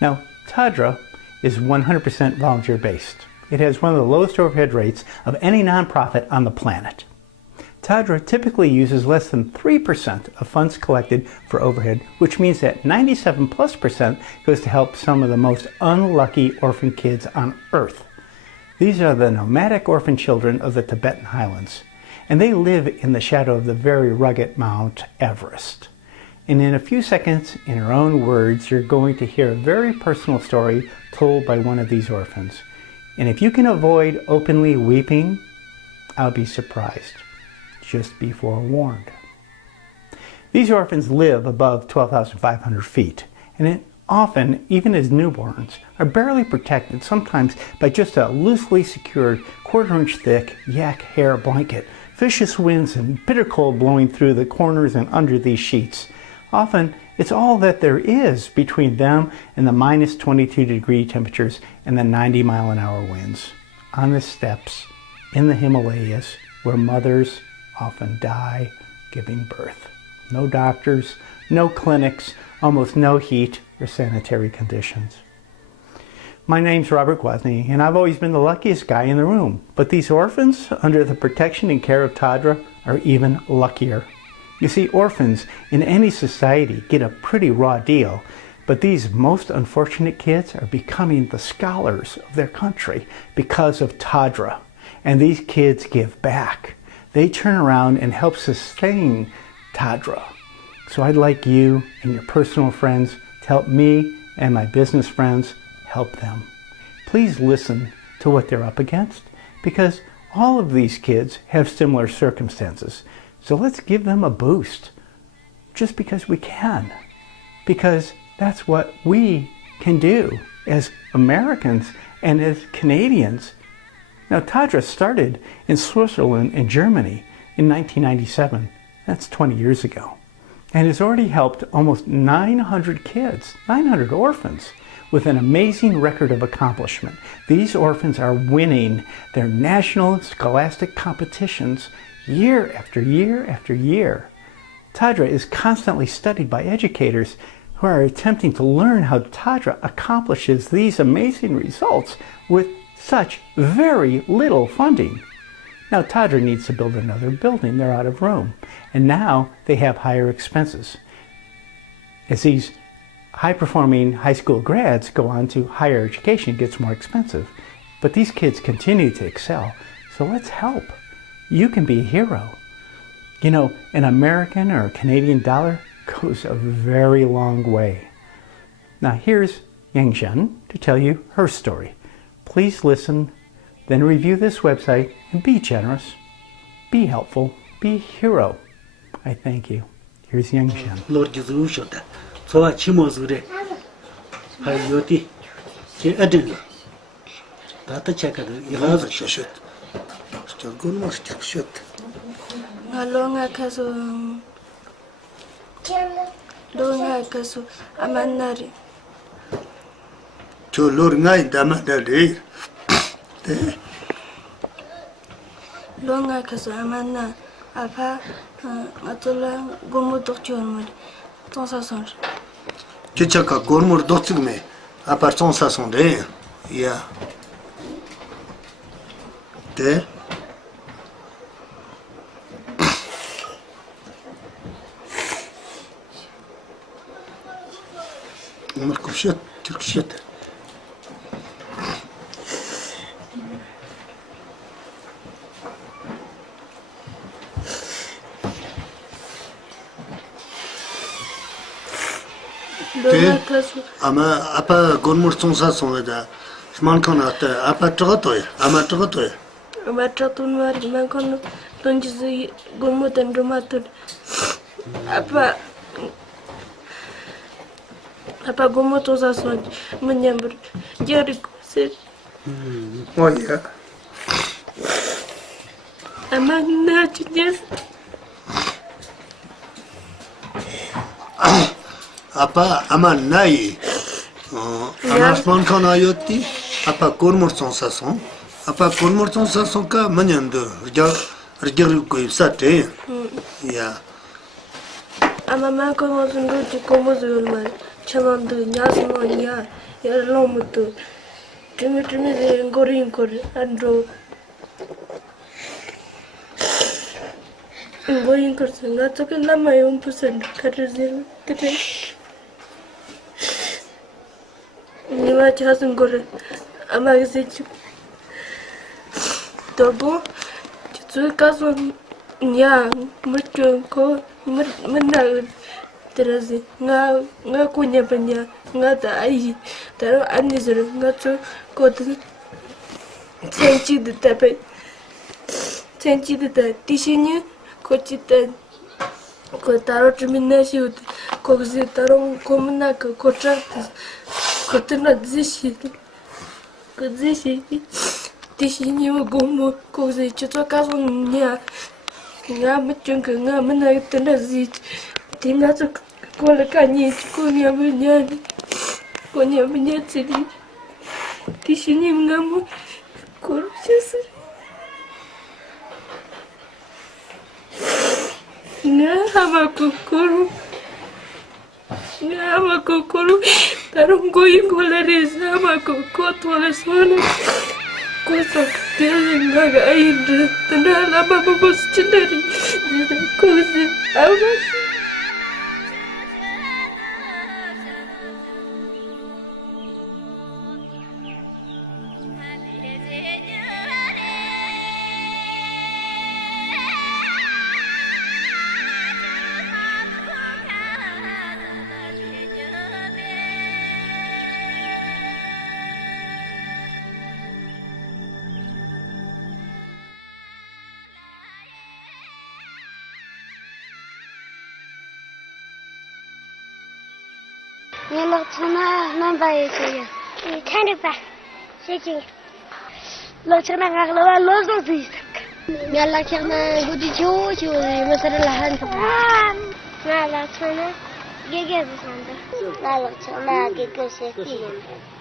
Now, Tadra is 100% volunteer-based. It has one of the lowest overhead rates of any nonprofit on the planet. Tadra typically uses less than 3% of funds collected for overhead, which means that 97+% goes to help some of the most unlucky orphan kids on earth. These are the nomadic orphan children of the Tibetan highlands, and they live in the shadow of the very rugged Mount Everest. And in a few seconds, in her own words, you're going to hear a very personal story told by one of these orphans. And if you can avoid openly weeping, I'll be surprised. Just be forewarned. These orphans live above 12,500 feet, and often, even as newborns, are barely protected, sometimes by just a loosely secured quarter-inch thick yak hair blanket, vicious winds and bitter cold blowing through the corners and under these sheets. Often, it's all that there is between them and the minus 22-degree temperatures and the 90-mile-an-hour winds. On the steppes, in the Himalayas, where mothers often die giving birth. No doctors, no clinics, almost no heat or sanitary conditions. My name's Robert Gwasny, and I've always been the luckiest guy in the room. But these orphans, under the protection and care of Tadra, are even luckier. You see, orphans in any society get a pretty raw deal, but these most unfortunate kids are becoming the scholars of their country because of Tadra. And these kids give back. They turn around and help sustain Tadra. So I'd like you and your personal friends to help me and my business friends help them. Please listen to what they're up against, because all of these kids have similar circumstances. So let's give them a boost, just because we can, because that's what we can do as Americans and as Canadians. Now, Tadra started in Switzerland and Germany in 1997. That's 20 years ago. And has already helped almost 900 kids, 900 orphans, with an amazing record of accomplishment. These orphans are winning their national scholastic competitions year after year after year. Tadra is constantly studied by educators who are attempting to learn how Tadra accomplishes these amazing results with such very little funding. Now Tadra needs to build another building. They're out of room. And now they have higher expenses. As these high-performing high school grads go on to higher education, it gets more expensive. But these kids continue to excel. So let's help. You can be a hero. You know, an American or a Canadian dollar goes a very long way. Now here's Yangchen to tell you her story. Please listen, then review this website and be generous, be helpful, be a hero. I thank you. Here's Yangchen. Lord Jesus, so I chimozure. Hayoti, Edin. That check it. You have a shot. Still good, must shot. Alonga Caso Longa Caso Amanari. To Lord Night, Damadari. Longa Caso Amana, Apa, Atola, Gomo Doctor, Tonsa Chichaka Gormur Doctor me, à partir de ça son dé, yeah. There. Marco shit, took shit. Ama apa gormur sonsa sonda. Man kan att apa tratoy, ama tratoy. Ama tratun var man kan tonji gormur den romatur. Apa gormur sonsa son menyambur. Jadi se. Oh yeah. Ama nachinya. Apa aman nai. Amasman kan ayoti. Apa gormur sonsa son. Apa gormur sonsa son ka menyando. Regeru ko sate. Yeah. Ama man kan sundu ti komo zulman. chamandu nyasmonya yerlomutu Timmy gorin andro going kursunga took a lama 1% Katazil today. Nima hasn't got a magazine. Tobo to cousin young, Murko, Murna. Terazi nga kunya panya nga ta ai taro anizur nga to ko tenchi de tape tenchi de ta tishinye ko chita ko taro chimina shi ko zi taro ko mna ko trakt ko tna zishi tishinye gomo ko zi chito kaso nya nga mchunga nga mna tna zi tinga to kola kanyi konya bunyati tishini ngamu korchese hama kokoro tarungo ingola reza hama kokoto wala sona kosa tele ngaga aindra tanda baba bos chindari kosa awasi Lotana number is kind of back. Shaking. Lotana Gagla lost of this. Yalakana good George, you must have a hand. Lotana, Gigas under. Lotana, Gigas.